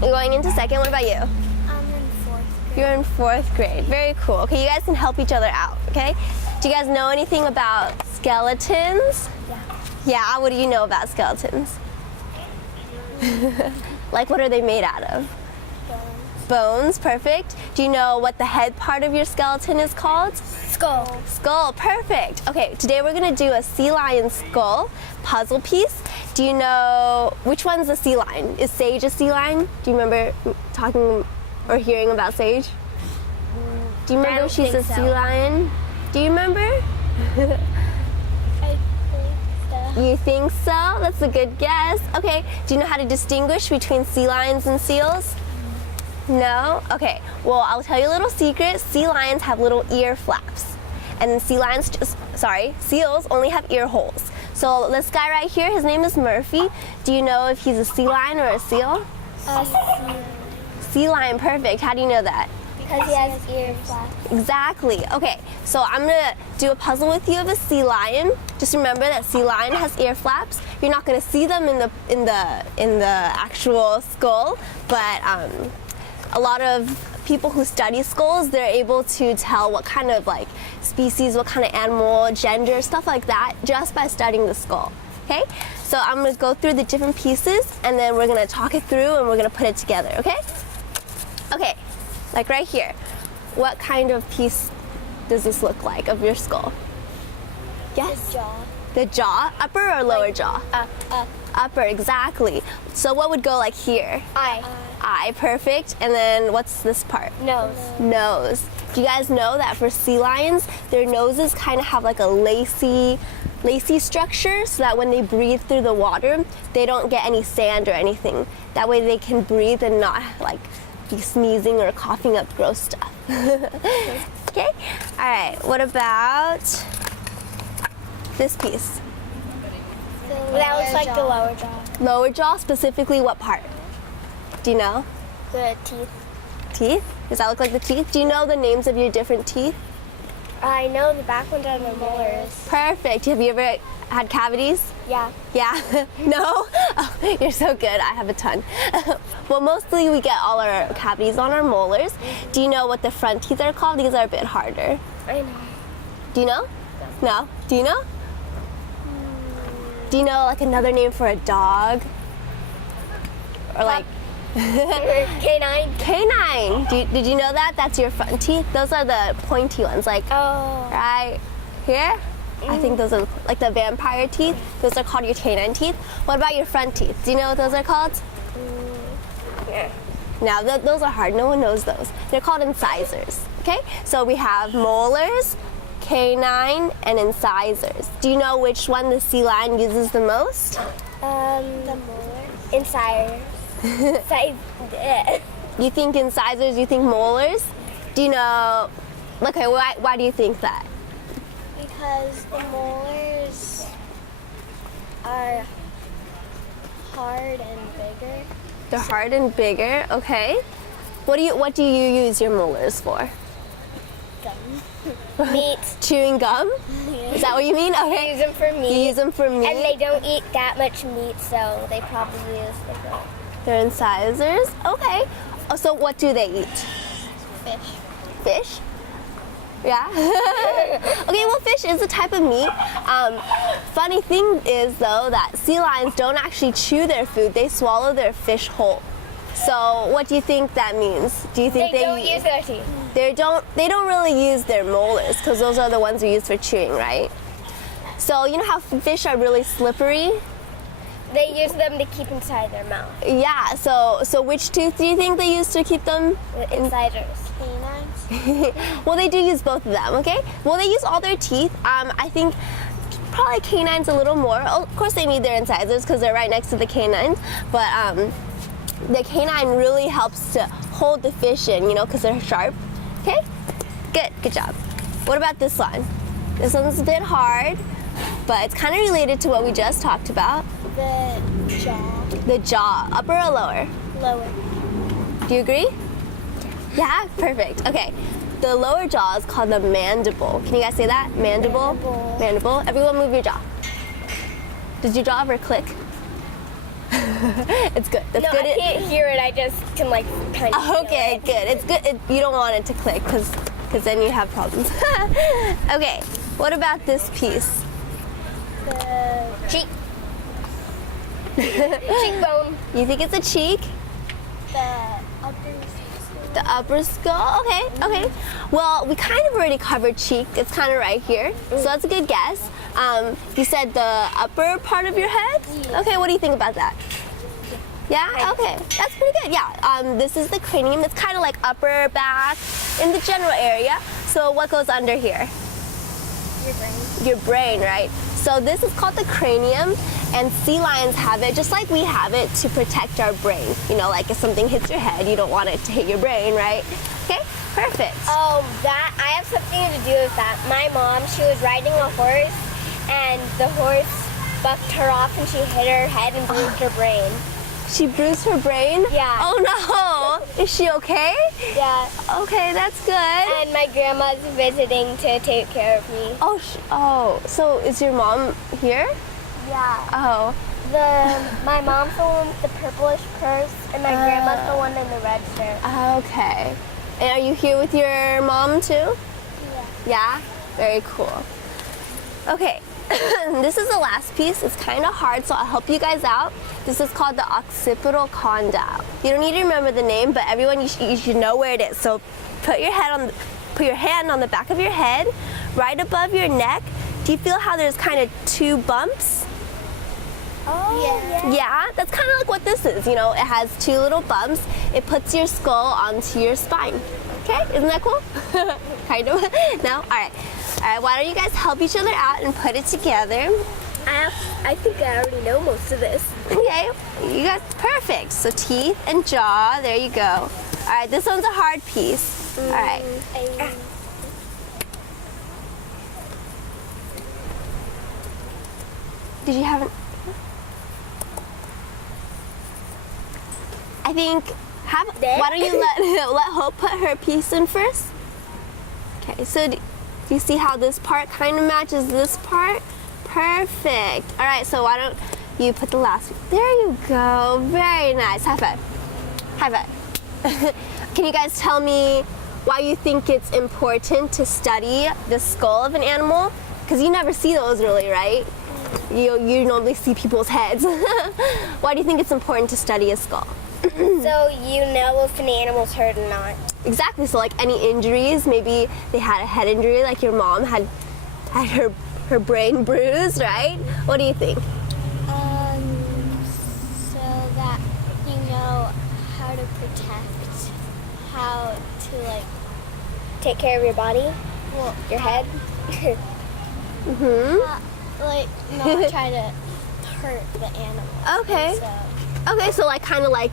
You're going into second. What about you? I'm in 4th grade. You're in 4th grade. Very cool. Okay, you guys can help each other out, okay? Do you guys know anything about skeletons? Yeah. Yeah, what do you know about skeletons? Like, what are they made out of? Bones, perfect. Do you know what the head part of your skeleton is called? Skull. Skull, perfect. Okay, today we're gonna do a sea lion skull puzzle piece. Do you know which one's a sea lion? Is Sage a sea lion? Do you remember talking or hearing about Sage? Do you remember don't she's a think so. sea lion? Do you remember? I think so. You think so? That's a good guess. Okay, do you know how to distinguish between sea lions and seals? No? Okay, well, I'll tell you a little secret. Sea lions have little ear flaps. And seals only have ear holes. So this guy right here, his name is Murphy. Do you know if he's a sea lion or a seal? Sea lion, perfect. How do you know that? Because he has ear flaps. Exactly. Okay, so I'm gonna do a puzzle with you of a sea lion. Just remember that sea lion has ear flaps. You're not gonna see them in the actual skull, but a lot of people who study skulls, they're able to tell what kind of like species, what kind of animal, gender, stuff like that, just by studying the skull. Okay? So I'm gonna go through the different pieces and then we're gonna talk it through and we're gonna put it together, okay? Okay, like right here. What kind of piece does this look like of your skull? Yes? The jaw. The jaw, upper or lower jaw? Up. Upper, exactly. So what would go like here? Eye. Eye, perfect. And then what's this part? Nose. Nose. Do you guys know that for sea lions, their noses kind of have like a lacy structure so that when they breathe through the water, they don't get any sand or anything. That way they can breathe and not like be sneezing or coughing up gross stuff. Okay? All right, what about this piece? That looks like the lower jaw. Lower jaw, specifically what part? Do you know? The teeth. Teeth? Does that look like the teeth? Do you know the names of your different teeth? I know the back ones are the molars. Perfect. Have you ever had cavities? Yeah. Yeah? No? Oh, you're so good. I have a ton. Well, mostly we get all our cavities on our molars. Do you know what the front teeth are called? These are a bit harder. I know. Do you know? No? Do you know? Do you know like another name for a dog? Or like Canine. canine. Did you know that? That's your front teeth. Those are the pointy ones, like Oh. right here. I think those are like the vampire teeth. Those are called your canine teeth. What about your front teeth? Do you know what those are called? Yeah. Now those are hard. No one knows those. They're called incisors. Okay. So we have molars, canine, and incisors. Do you know which one the sea lion uses the most? The molars. Incisors. You think incisors, you think molars? Do you know, okay, why do you think that? Because the molars are hard and bigger. They're hard and bigger, okay. What do you use your molars for? Gum. Meat. Chewing gum? Is that what you mean? I Okay. use them for meat. You use them for meat? And they don't eat that much meat, so they probably use the They're incisors, okay. Oh, so what do they eat? fish. Fish? Yeah. Okay, well, fish is a type of meat. Funny thing is, though, that sea lions don't actually chew their food. They swallow their fish whole. So what do you think that means? Do you think They don't use their teeth. They don't really use their molars because those are the ones we use for chewing, right? So you know how fish are really slippery? They use them to keep inside their mouth. Yeah, so which tooth do you think they use to keep them? The incisors. Canines. Well, they do use both of them, okay? Well, they use all their teeth. I think probably canines a little more. Oh, of course, they need their incisors because they're right next to the canines. But the canine really helps to hold the fish in, because they're sharp. Okay? Good job. What about this one? This one's a bit hard, but it's kind of related to what we just talked about. The jaw. The jaw, upper or lower? Lower. Do you agree? Yeah, perfect. Okay. The lower jaw is called the mandible. Can you guys say that? Mandible? Mandible. Mandible. Everyone move your jaw. Did your jaw ever click? It's good. That's No, good. I can't hear it. I just can like kind of. Okay, good. It's good. You don't want it to click because then you have problems. Okay, what about this piece? The cheekbone. You think it's a cheek? The upper. The upper skull? Okay. Well, we kind of already covered cheek. It's kind of right here. So that's a good guess. You said the upper part of your head? Yeah. Okay, what do you think about that? Yeah? Okay. That's pretty good. Yeah. This is the cranium. It's kind of like upper back in the general area. So what goes under here? Your brain. Your brain, right? So this is called the cranium, and sea lions have it just like we have it to protect our brain. You know, like if something hits your head, you don't want it to hit your brain, right? Okay, perfect. Oh, that I have something to do with that. My mom, she was riding a horse, and the horse bucked her off, and she hit her head and bruised her brain. She bruised her brain? Yeah. Oh no! Is she okay? Yeah. Okay, that's good. And my grandma's visiting to take care of me. Oh, so is your mom here? Yeah. Oh. My mom's the one with the purplish purse, and my grandma's the one in the red shirt. Okay. And are you here with your mom too? Yeah. Yeah? Very cool. Okay. This is the last piece. It's kind of hard, so I'll help you guys out. This is called the occipital condyle. You don't need to remember the name, but everyone, you should know where it is. So put your hand on the back of your head, right above your neck. Do you feel how there's kind of two bumps? Oh, yeah. Yeah, that's kind of like what this is. You know, it has two little bumps. It puts your skull onto your spine. Okay, isn't that cool? Kind of. No? All right. Why don't you guys help each other out and put it together? I think I already know most of this. Okay, you got perfect. So teeth and jaw, there you go. All right, this one's a hard piece. All right. Did you have an... I think, why don't you let Hope put her piece in first? Okay, so do you see how this part kind of matches this part? Perfect. All right, so why don't you put the last one? There you go. Very nice. High five. High five. Can you guys tell me why you think it's important to study the skull of an animal? Because you never see those really, right? You normally see people's heads. Why do you think it's important to study a skull? So you know if an animal's hurt or not. Exactly. So like any injuries, maybe they had a head injury, like your mom had her brain bruised, right? What do you think? So that you know how to protect, how to like take care of your body, your head. Like not try to hurt the animal. Okay. So Okay, so like kind of like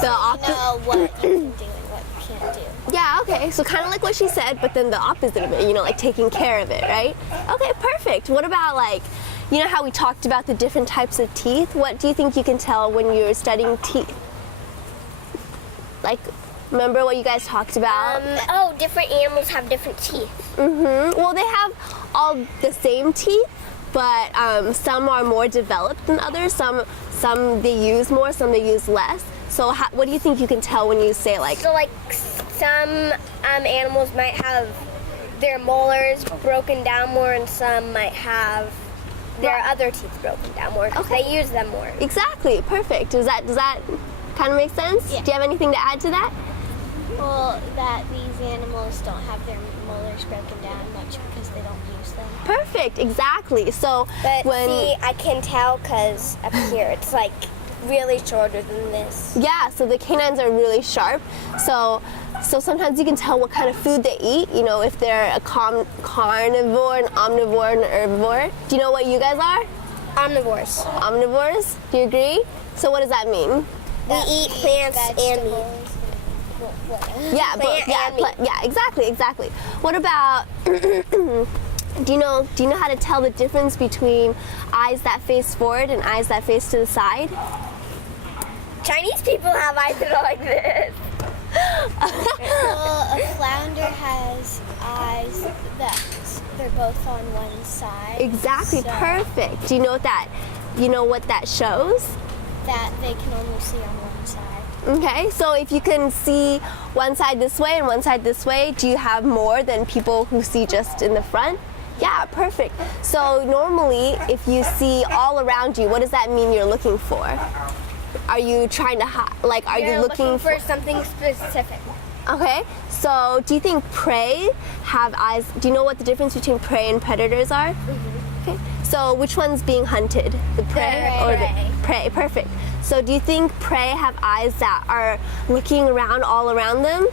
the opposite. know what you can do and what you can't do. Yeah, okay. So kind of like what she said, but then the opposite of it, you know, like taking care of it, right? Okay, perfect. What about like, you know how we talked about the different types of teeth? What do you think you can tell when you're studying teeth? Like, remember what you guys talked about? Different animals have different teeth. Well, they have all the same teeth, but some are more developed than others. Some they use more, some they use less. So what do you think you can tell when you say like... So like some animals might have their molars broken down more, and some might have their other teeth broken down more because they use them more. Exactly, perfect. Does that kind of make sense? Yeah. Do you have anything to add to that? Well, that these animals don't have their molars broken down much because they don't use them. Perfect, exactly. So But when... see, I can tell because up here it's like really shorter than this. Yeah, so the canines are really sharp. So sometimes you can tell what kind of food they eat, you know, if they're a carnivore, an omnivore, and an herbivore. Do you know what you guys are? Omnivores. Omnivores? Do you agree? So what does that mean? We eat plants and meat. Yeah, Plant and meat. yeah, exactly. What about do you know how to tell the difference between eyes that face forward and eyes that face to the side? Chinese people have eyes that are like this. Well, a flounder has eyes that they're both on one side. Exactly, So- perfect. Do you know what that shows? that they can only see on one side. Okay, so if you can see one side this way and one side this way, do you have more than people who see just in the front? Yeah, perfect. So normally, if you see all around you, what does that mean you're looking for? Are you trying to are you You're looking for something specific. Okay, so do you think prey have eyes? Do you know what the difference between prey and predators are? Mm-hmm. Okay, so which one's being hunted? The prey or the prey? Perfect. So do you think prey have eyes that are looking around all around them?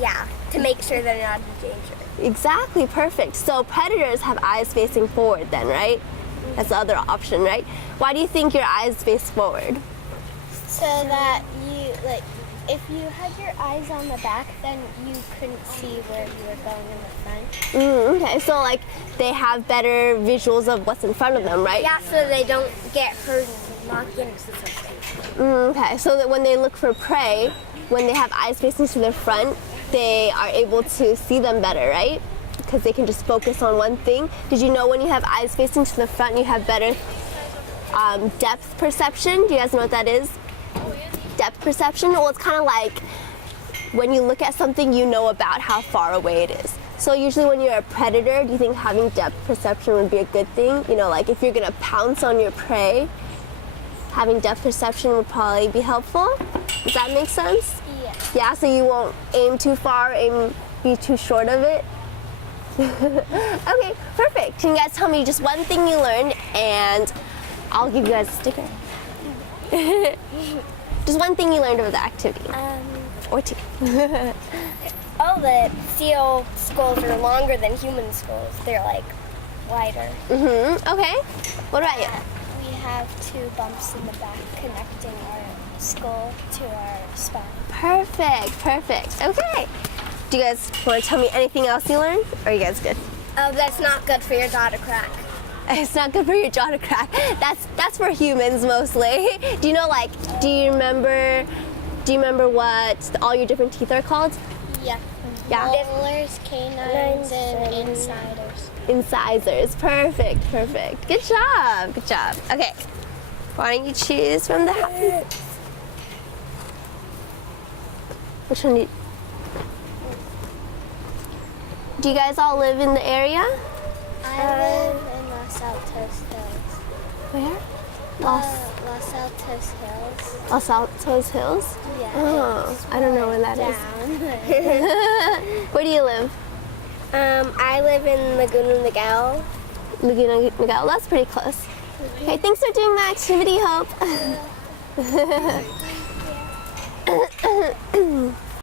Yeah, to make sure they're not in danger. Exactly, perfect. So predators have eyes facing forward then, right? That's the other option, right? Why do you think your eyes face forward? So that you, like, if you had your eyes on the back, then you couldn't see where you were going in the front. Okay, so like they have better visuals of what's in front of them, right? Yeah, so they don't get hurt and knock into something. Okay, so that when they look for prey, when they have eyes facing to the front, they are able to see them better, right? Because they can just focus on one thing. Did you know when you have eyes facing to the front, you have better depth perception? Do you guys know what that is? Depth perception? Well, it's kind of like when you look at something, you know about how far away it is. So usually when you're a predator, do you think having depth perception would be a good thing? You know, like if you're gonna pounce on your prey, having depth perception would probably be helpful. Does that make sense? Yeah. Yeah, so you won't aim too far, be too short of it. Okay, perfect. Can you guys tell me just one thing you learned and I'll give you guys a sticker. Just one thing you learned over the activity. Or two. Oh, the seal skulls are longer than human skulls. They're like wider. Okay. What about you? We have 2 bumps in the back connecting our skull to our spine. Perfect. Okay. Do you guys want to tell me anything else you learned? Or are you guys good? Oh, that's not good for your jaw to crack. It's not good for your jaw to crack. That's for humans mostly. Do you remember what all your different teeth are called? Yeah. Yeah. Molars, canines, and incisors. Incisors. Perfect. Good job. Okay. Why don't you choose from the happy? Which one do you guys all live in the area? I live in Los Altos Hills. Where? Los Altos Hills. Los Altos Hills? Yeah. Oh, I don't know where that is. Down. Where do you live? I live in Laguna Niguel. Laguna Niguel. That's pretty close. Okay, thanks for doing the activity, Hope.